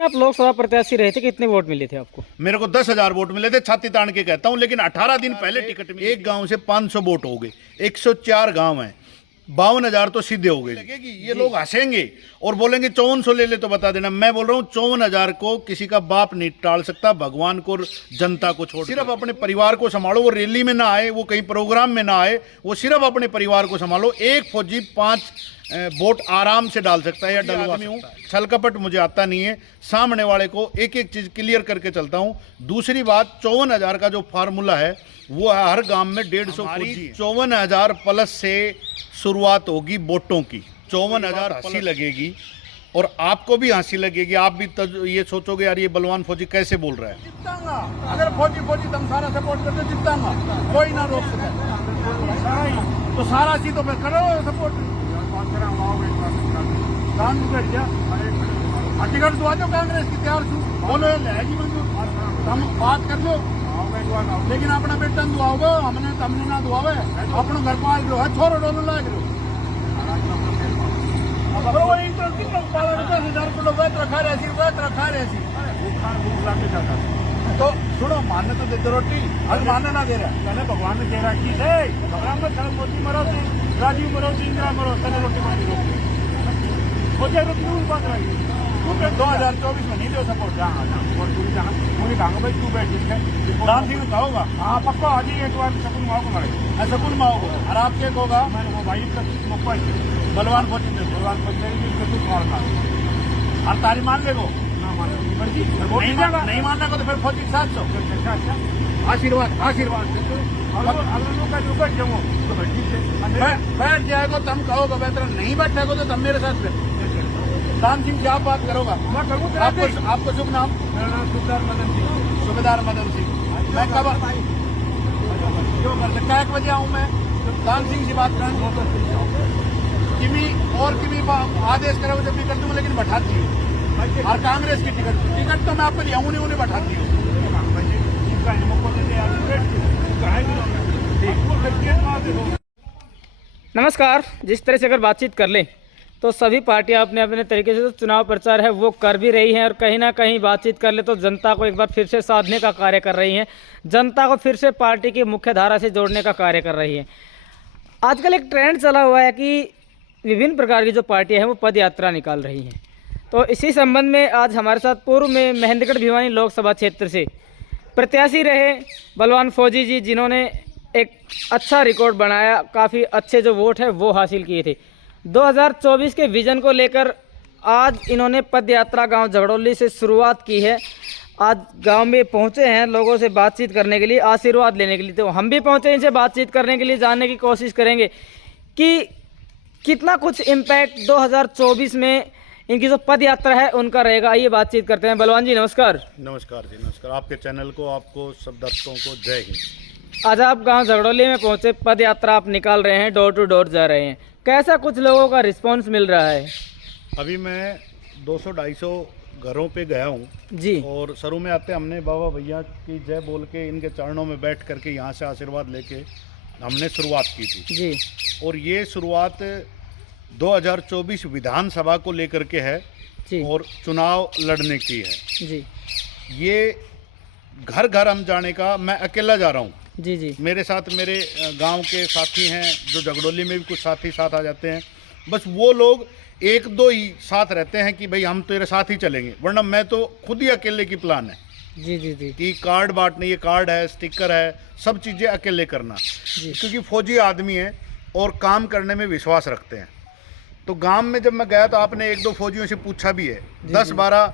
आप लोकसभा प्रत्याशी रहे थे, कितने वोट मिले थे आपको? मेरे को 10,000 वोट मिले थे, छाती तान के कहता हूं, लेकिन 18 दिन पहले टिकट मिली। एक गांव से 500 वोट हो गए, 104 गांव हैं, 52,000 तो सीधे हो गए। ये लोग हंसेंगे और बोलेंगे 5400 ले ले तो बता देना। मैं बोल रहा हूँ 54,000 को किसी का बाप नहीं टाल सकता, भगवान को जनता को छोड़। सिर्फ अपने परिवार को संभालो, वो रैली में ना आए, वो कहीं प्रोग्राम में ना आए, वो सिर्फ अपने परिवार को संभालो। एक फौजी 5 वोट आराम से डाल सकता है या डलवा सकता है। छल कपट मुझे आता नहीं है, सामने वाले को एक एक चीज क्लियर करके चलता हूं। दूसरी बात, 54,000 का जो फार्मूला है वो हर गांव में 150 54,000 प्लस से शुरुआत होगी वोटों की। 54,000 हंसी लगेगी और आपको भी हंसी लगेगी। आप भी ये सोचोगे यार ये बलवान फौजी कैसे बोल रहा है। जीतांगा अगर फौजी तुम सारा सपोर्ट करते जीतांगा, कोई ना रोक सके। तो सारा चीज तो मैं करो सपोर्ट। टिकट दुआ दो कांग्रेस की, तैयार छू बोलो लगी मंजूर, तुम बात कर लो। लेकिन अपना बेटा दुआओगे, हमने ना दुआवे, अपना घर पाल लो है, छोरो डोलो लाग लो। तो सुनो, मानने तो देते रोटी, आज मानने ना दे रहा, भगवान ने दे रहा ठीक है। मोदी मरो, राजीव मरो, इंदिरा मरो, तने रोटी मानी रोटी मुझे रोटी बात रही। 2024 में नहीं दो सपोर्ट, मुझे कहा भाई तू बैठ दान सिंह कहोगा हाँ पक्का आज ही एक बार शकुन माओ को मरे, शकुन माओ को और आप क्या होगा मैंने वो भाई मक्का बलवान फौजी और तारी मान ले वो नहीं मानना को तो फिर फौजी 700 आशीर्वाद आशीर्वाद बैठ जाएगा तो हम कहोगे बेहतर, नहीं बैठेगा तो तुम मेरे साथ दान सिंह से आप बात करोगा। आपको शुभ नाम? मेरा नाम सुबेदार मदन सिंह। मैं कब क्यों कर सकता 1 बजे आऊँ मैं दान सिंह से बात करूँ, किमी आदेश करो जब भी कर दूंगा, लेकिन बैठाती हूँ। और कांग्रेस की टिकट तो मैं आपको लिया उन्हें बैठाती हूँ। नमस्कार। जिस तरह से अगर बातचीत कर लें तो सभी पार्टियां अपने अपने तरीके से जो चुनाव प्रचार है वो कर भी रही हैं, और कहीं ना कहीं बातचीत कर ले तो जनता को एक बार फिर से साधने का कार्य कर रही हैं, जनता को फिर से पार्टी की मुख्य धारा से जोड़ने का कार्य कर रही हैं। आजकल एक ट्रेंड चला हुआ है कि विभिन्न प्रकार की जो पार्टियां हैं वो पद यात्रा निकाल रही हैं। तो इसी संबंध में आज हमारे साथ पूर्व में महेंद्रगढ़ भिवानी लोकसभा क्षेत्र से प्रत्याशी रहे बलवान फौजी जी, जिन्होंने एक अच्छा रिकॉर्ड बनाया, काफ़ी अच्छे जो वोट है वो हासिल किए थे। 2024 के विजन को लेकर आज इन्होंने पद यात्रा गाँव झगड़ौली से शुरुआत की है। आज गांव में पहुंचे हैं लोगों से बातचीत करने के लिए, आशीर्वाद लेने के लिए। तो हम भी पहुंचे इनसे बातचीत करने के लिए, जानने की कोशिश करेंगे कि कितना कुछ इम्पैक्ट 2024 में इनकी जो पद यात्रा है उनका रहेगा। आइए बातचीत करते हैं। बलवान जी नमस्कार। नमस्कार जी नमस्कार। आपके चैनल को, आपको सब दर्शकों को जय हिंद। आज आप गांव झगड़ौली में पहुंचे, पद यात्रा आप निकाल रहे हैं, डोर टू डोर जा रहे हैं, कैसा कुछ लोगों का रिस्पांस मिल रहा है? अभी मैं 200-250 घरों पे गया हूँ जी, और शुरू में आते हमने बाबा भैया की जय बोल के इनके चरणों में बैठ करके यहाँ से आशीर्वाद लेके हमने शुरुआत की थी जी। और ये शुरुआत 2024 विधानसभा को लेकर के है जी और चुनाव लड़ने की है। जी ये घर घर हम जाने का, मैं अकेला जा रहा हूँ। जी जी मेरे साथ मेरे गांव के साथी हैं, जो झगड़ौली में भी कुछ साथी साथ आ जाते हैं। बस वो लोग 1-2 ही साथ रहते हैं कि भाई हम तेरे साथ ही चलेंगे, वरना मैं तो खुद ही अकेले की प्लान है। जी जी जी कि कार्ड बांटने, ये कार्ड है, स्टिकर है, सब चीज़ें अकेले करना, क्योंकि फौजी आदमी है और काम करने में विश्वास रखते हैं। तो गांव में जब मैं गया तो आपने 1-2 फौजियों से पूछा भी है, 10-12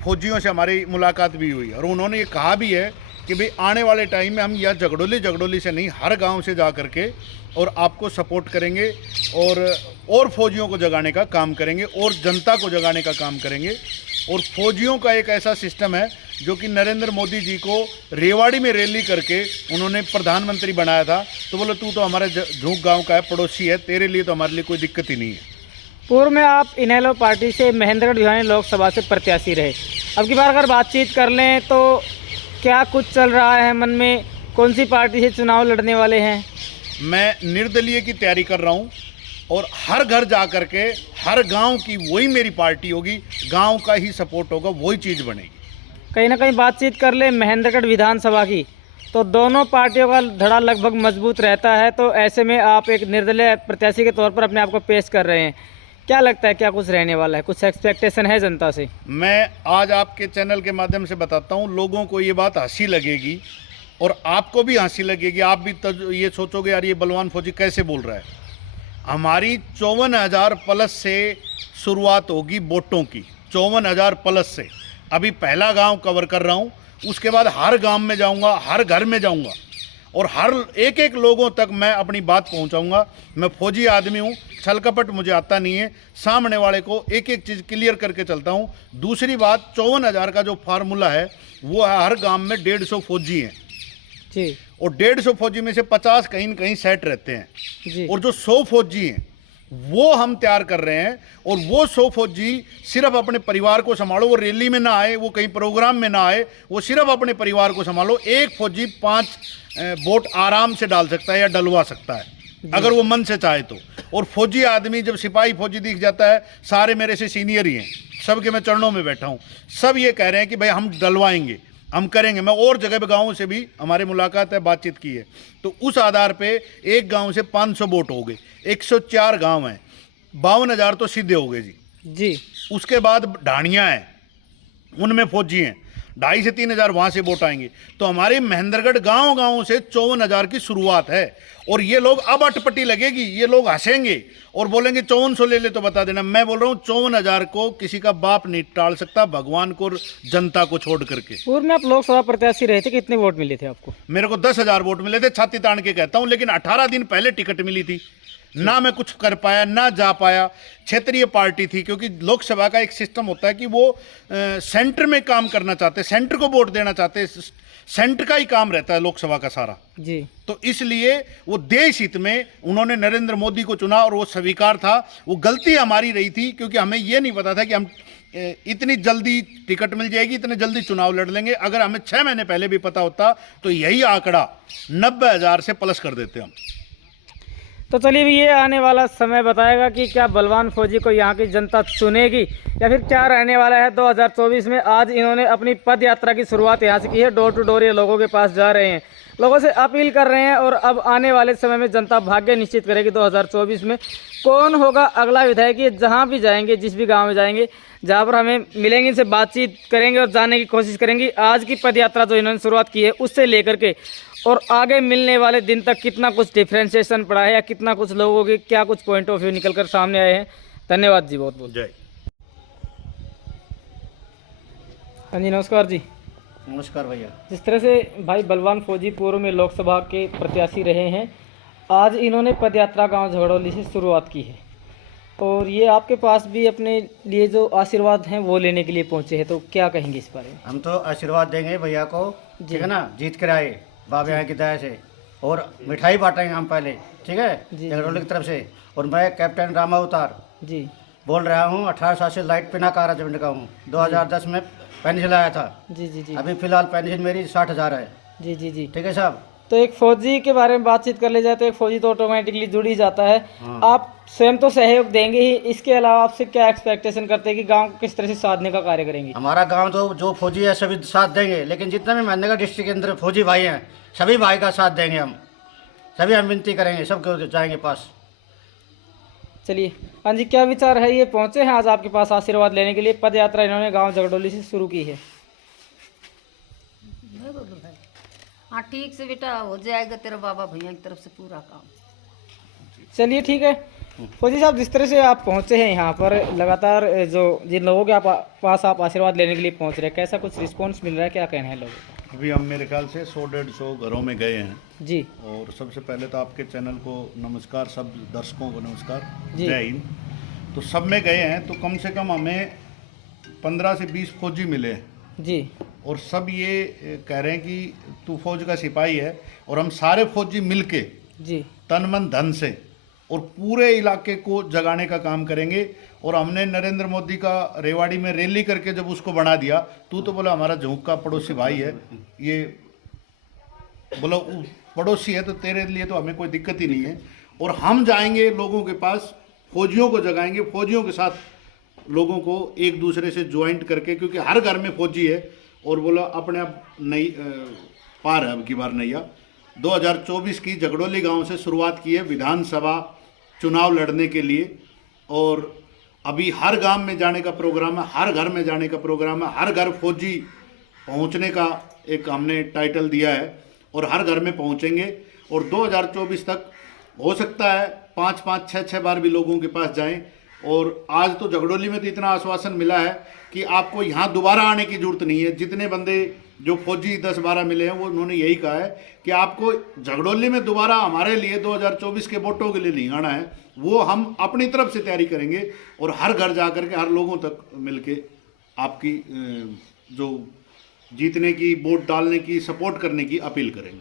फौजियों से हमारी मुलाकात भी हुई और उन्होंने ये कहा भी है कि भाई आने वाले टाइम में हम यह झगड़ौली से नहीं, हर गांव से जा करके और आपको सपोर्ट करेंगे और फौजियों को जगाने का काम करेंगे और जनता को जगाने का काम करेंगे। और फौजियों का एक ऐसा सिस्टम है जो कि नरेंद्र मोदी जी को रेवाड़ी में रैली करके उन्होंने प्रधानमंत्री बनाया था। तो बोले तू तो हमारे झूंक गांव का है, पड़ोसी है, तेरे लिए तो हमारे लिए कोई दिक्कत ही नहीं है। पूर्व में आप इनेलो पार्टी से महेंद्रगढ़ भिवानी लोकसभा से प्रत्याशी रहे। अब की बार अगर बातचीत कर लें तो क्या कुछ चल रहा है मन में, कौन सी पार्टी से चुनाव लड़ने वाले हैं? मैं निर्दलीय की तैयारी कर रहा हूं और हर घर जा करके हर गांव की वही मेरी पार्टी होगी, गांव का ही सपोर्ट होगा, वही चीज़ बनेगी। कहीं ना कहीं बातचीत कर ले महेंद्रगढ़ विधानसभा की तो दोनों पार्टियों का धड़ा लगभग मजबूत रहता है, तो ऐसे में आप एक निर्दलीय प्रत्याशी के तौर पर अपने आप को पेश कर रहे हैं। क्या लगता है क्या कुछ रहने वाला है, कुछ एक्सपेक्टेशन है जनता से? मैं आज आपके चैनल के माध्यम से बताता हूँ, लोगों को ये बात हंसी लगेगी और आपको भी हंसी लगेगी। आप भी ये सोचोगे यार ये बलवान फौजी कैसे बोल रहा है। हमारी 54,000 प्लस से शुरुआत होगी वोटों की, 54,000 प्लस से। अभी पहला गांव कवर कर रहा हूं, उसके बाद हर गांव में जाऊंगा, हर घर में जाऊंगा और हर एक एक लोगों तक मैं अपनी बात पहुंचाऊंगा। मैं फौजी आदमी हूं, छल कपट मुझे आता नहीं है, सामने वाले को एक एक चीज़ क्लियर करके चलता हूं। दूसरी बात, 54,000 का जो फार्मूला है वो है हर गांव में 150 फौजी हैं जी, और 150 फौजी में से 50 कहीं न कहीं सेट रहते हैं जी, और जो 100 फौजी हैं वो हम तैयार कर रहे हैं। और वो 100 फौजी सिर्फ अपने परिवार को संभालो, वो रैली में ना आए, वो कहीं प्रोग्राम में ना आए, वो सिर्फ अपने परिवार को संभालो। एक फौजी 5 वोट आराम से डाल सकता है या डलवा सकता है अगर वो मन से चाहे तो। और फौजी आदमी जब सिपाही फौजी दिख जाता है, सारे मेरे से सीनियर ही हैं, सबके मैं चरणों में बैठा हूँ, सब ये कह रहे हैं कि भाई हम डलवाएंगे, हम करेंगे। मैं और जगह पे गाँवों से भी हमारी मुलाकात है, बातचीत की है, तो उस आधार पे एक गांव से 500 वोट हो गए। 104 गांव हैं, 52,000 तो सीधे हो गए जी। उसके बाद ढाणियाँ हैं, उनमें फौजी हैं, 2,500 से 3,000 वहाँ से वोट आएंगे। तो हमारे महेंद्रगढ़ गांव से 54,000 की शुरुआत है। और ये लोग अब अटपटी लगेगी, ये लोग हंसेंगे और बोलेंगे 5400 ले ले तो बता देना। मैं बोल रहा हूँ 54,000 को किसी का बाप नहीं टाल सकता, भगवान को और जनता को छोड़ करके। पूर्व में आप लोकसभा प्रत्याशी रहे थे, कितने वोट मिले थे आपको? मेरे को 10,000 वोट मिले थे, छाती तान के कहता हूँ, लेकिन 18 दिन पहले टिकट मिली थी, ना मैं कुछ कर पाया, ना जा पाया। क्षेत्रीय पार्टी थी, क्योंकि लोकसभा का एक सिस्टम होता है कि वो सेंटर में काम करना चाहते, सेंटर को वोट देना चाहते, सेंटर का ही काम रहता है लोकसभा का सारा जी। तो इसलिए वो देश हित में उन्होंने नरेंद्र मोदी को चुना और वो स्वीकार था। वो गलती हमारी रही थी, क्योंकि हमें ये नहीं पता था कि हम इतनी जल्दी टिकट मिल जाएगी, इतने जल्दी चुनाव लड़ लेंगे। अगर हमें 6 महीने पहले भी पता होता तो यही आंकड़ा 90,000 से प्लस कर देते हम। तो चलिए ये आने वाला समय बताएगा कि क्या बलवान फौजी को यहाँ की जनता चुनेगी या फिर क्या रहने वाला है 2024 में। आज इन्होंने अपनी पद यात्रा की शुरुआत यहाँ से की है, डोर टू डोर ये लोगों के पास जा रहे हैं, लोगों से अपील कर रहे हैं और अब आने वाले समय में जनता भाग्य निश्चित करेगी 2024 में कौन होगा अगला विधायक। ये जहाँ भी जाएंगे, जिस भी गाँव में जाएंगे, जहाँ पर हमें मिलेंगे, इनसे बातचीत करेंगे और जानने की कोशिश करेंगे आज की पद यात्रा जो इन्होंने शुरुआत की है उससे लेकर के और आगे मिलने वाले दिन तक कितना कुछ डिफ्रेंशिएशन पड़ा है या कितना कुछ लोगों के क्या कुछ पॉइंट ऑफ व्यू निकल कर सामने आए हैं। धन्यवाद जी, बहुत बहुत जय। हाँ जी, नमस्कार जी। नमस्कार भैया। जिस तरह से भाई बलवान फौजी पूर्व में लोकसभा के प्रत्याशी रहे हैं, आज इन्होंने पदयात्रा गांव झगड़ौली से शुरुआत की है और ये आपके पास भी अपने लिए जो आशीर्वाद हैं वो लेने के लिए पहुंचे हैं, तो क्या कहेंगे इस बारे में? हम तो आशीर्वाद देंगे भैया को, ठीक है ना, जीत कर आए बाबा यहाँ की दया से, और मिठाई बांटेंगे हम पहले, ठीक है, झगड़ौली की तरफ से। और मैं कैप्टन रामा अवतार जी बोल रहा हूँ, 18 साल से लाइट पिना कारा जमीन का हूँ। 2010 में पेंशन आया था। जी जी जी। अभी फिलहाल पेंशन मेरी 60,000 है। जी जी जी। ठीक है साहब। तो एक फौजी के बारे में बातचीत कर ले जाए तो एक फौजी तो ऑटोमेटिकली जुड़ ही जाता है। हाँ। आप स्वयं तो सहयोग देंगे ही, इसके अलावा आपसे क्या एक्सपेक्टेशन करते हैं कि गांव को किस तरह से साधने का कार्य करेंगे? हमारा गांव तो जो फौजी है सभी साथ देंगे, लेकिन जितने भी महेंद्रगढ़ डिस्ट्रिक्ट के अंदर फौजी भाई हैं सभी भाई का साथ देंगे हम, सभी हम विनती करेंगे, सबको जाएंगे पास। चलिए, हाँ जी, क्या विचार है? ये पहुंचे हैं आज आपके पास आशीर्वाद लेने के लिए, पद यात्रा इन्होंने गाँव झगड़ौली से शुरू की है। हाँ ठीक से बेटा, हो जाएगा तेरा बाबा भैया की तरफ से पूरा काम। चलिए ठीक है। फौजी साहब, जिस तरह से आप पहुंचे हैं यहाँ पर, लगातार जो जिन लोगों के पास आप आशीर्वाद लेने के लिए पहुंच रहे हैं, कैसा कुछ रिस्पांस मिल रहा है, क्या कहना है लोगों का? अभी हम मेरे ख्याल से 100-150 घरों में गए हैं जी। और सबसे पहले तो आपके चैनल को नमस्कार, सब दर्शकों को नमस्कार, जी। जय हिंद। तो सब में गए हैं तो कम से कम हमें 15 से 20 फौजी मिले जी, और सब ये कह रहे हैं कि तू फौज का सिपाही है, और हम सारे फौजी मिलके जी, तन मन धन से और पूरे इलाके को जगाने का काम करेंगे। और हमने नरेंद्र मोदी का रेवाड़ी में रैली करके जब उसको बना दिया, तू तो बोला हमारा झोंक का पड़ोसी भाई है, ये बोलो पड़ोसी है तो तेरे लिए तो हमें कोई दिक्कत ही नहीं है। और हम जाएंगे लोगों के पास फौजियों को जगाएंगे, फौजियों के साथ लोगों को एक दूसरे से ज्वाइंट करके, क्योंकि हर घर में फौजी है और बोला अपने आप नई पार है अब की बार नैया। 2024 की झगड़ोली गांव से शुरुआत की है विधानसभा चुनाव लड़ने के लिए, और अभी हर गांव में जाने का प्रोग्राम है, हर घर में जाने का प्रोग्राम है, हर घर फौजी पहुंचने का एक हमने टाइटल दिया है और हर घर में पहुंचेंगे। और 2024 तक हो सकता है 5-5, 6-6 बार भी लोगों के पास जाएं। और आज तो झगड़ोली में तो इतना आश्वासन मिला है कि आपको यहाँ दोबारा आने की जरूरत नहीं है। जितने बंदे जो फौजी 10-12 मिले हैं वो उन्होंने यही कहा है कि आपको झगड़ोली में दोबारा हमारे लिए 2024 के वोटों के लिए नहीं आना है, वो हम अपनी तरफ से तैयारी करेंगे और हर घर जा कर के हर लोगों तक मिलके आपकी जो जीतने की, वोट डालने की, सपोर्ट करने की अपील करेंगे।